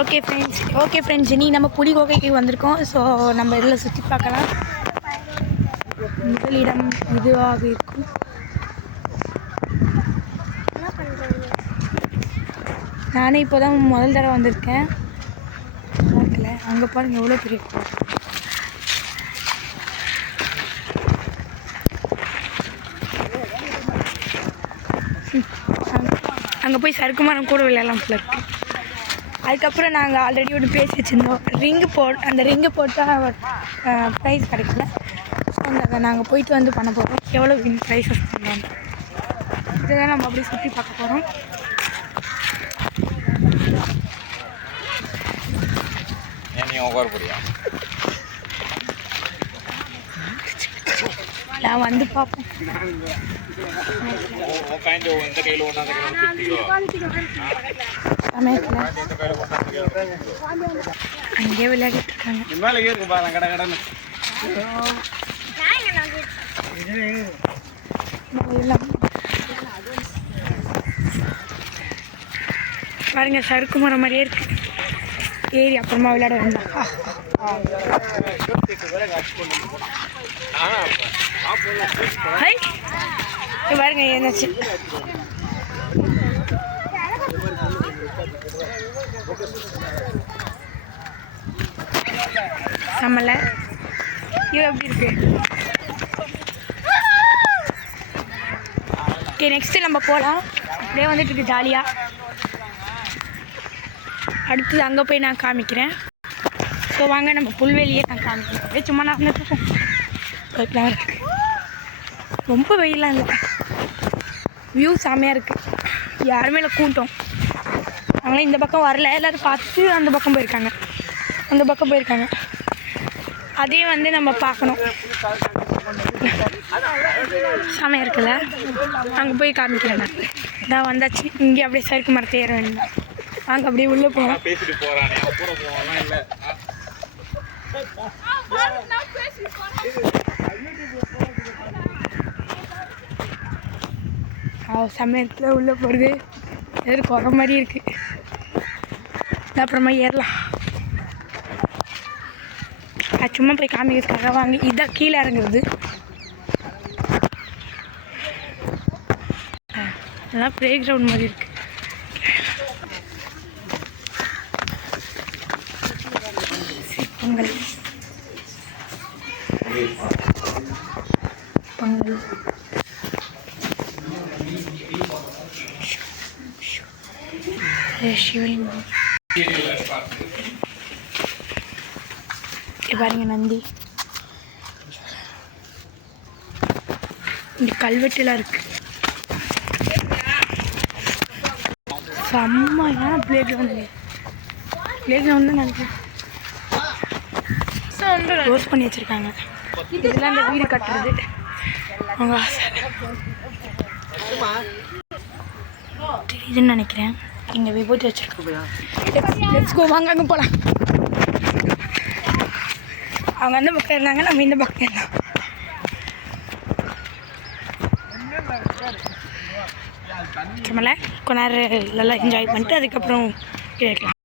Okay friends இனி நம்ம புலிகோகைக்கு வந்திருக்கோம். ஸோ நம்ம இதில் சுற்றி பார்க்கலாம். முதலிடம் இதுவாக இருக்கும். நானே இப்போ தான் முதல் தடவை வந்திருக்கேன். பார்க்கல, அங்கே பாருங்கள் எவ்வளோ பெரிய அங்கே போய் சறுக்கு மரம் கூட விளையாடலாம் போல இருக்கு. அதுக்கப்புறம் நாங்கள் ஆல்ரெடி ஒன்று பேசி வச்சுருந்தோம். அந்த ரிங்கு போட்டால் ப்ரைஸ் கிடைக்கல. ஸோ அதை நாங்கள் போயிட்டு வந்து பண்ண போகிறோம். எவ்வளோ ப்ரைஸஸ் பண்ணலாம் இதுதான் நம்ம அப்படியே சுற்றி பார்க்க போகிறோம். நான் வந்து பார்ப்போம். அங்கே விளையாடிட்டு இருக்காங்க. பாருங்க, சறுக்கு மரம் மாதிரியே இருக்கு. ஏறி அப்புறமா விளையாட வேண்டாம். பாருங்க ஏதாச்சு சம்மல இது எப்படி இருக்கு. ஓகே, நெக்ஸ்ட்டு நம்ம போகலாம். அப்படியே வந்துட்டு இருக்கு ஜாலியாக. அடுத்தது அங்கே போய் நான் காமிக்கிறேன். ஸோ வாங்க நம்ம புல்வெளியே நான் காமிக்கிறேன். சும்மா நான் இருக்கு. ரொம்ப வெயிலாக இல்லை, வியூ செம்மையாக இருக்குது. யாருமே இல்லை, கூட்டம். அவங்களே இந்த பக்கம் வரல, எல்லோரும் பார்த்து அந்த பக்கம் போயிருக்காங்க. அதே வந்து நம்ம பார்க்கணும். செம்மையாக இருக்குல்ல. அங்கே போய் காமிக்கிறேன். நான் வந்தாச்சு. இங்கே அப்படியே சறுக்கு மரத்தை ஏற வேண்டாம். வாங்க அப்படியே உள்ளே போகிறோம். சமயத்தில் உள்ளே போகிறது எது குறை மாதிரி இருக்குது. அப்புறமா ஏறலாம். சும்மா போய் காமிக்கிறதுக்காக வாங்க. இதான் கீழே இறங்குறது. அதெல்லாம் ப்ளே கிரவுண்ட் மாதிரி இருக்குது. பொங்கல் சிவலிங்கம். பாருங்க நந்தி. இந்த கல்வெட்டுலாம் இருக்கு. செம்மையான பிளே கிரவுண்ட் தான் நினைக்கிறேன். க்ளோஸ் பண்ணி வச்சுருக்காங்க. இதெல்லாம் இந்த வீடு கட்டுறது அவங்க ஆசை தெரியுதுன்னு நினைக்கிறேன். இங்கே விபூதி வச்சுருக்கோம். லெட்ஸ் கோ, வாங்க அங்கே போகலாம். அவங்க அந்த பக்கம் இருந்தாங்க, நம்ம இந்த பக்கம் இருந்தாங்க. சும்மா கொஞ்ச நேரம் நல்லா என்ஜாய் பண்ணிட்டு அதுக்கப்புறம் கேட்கலாம்.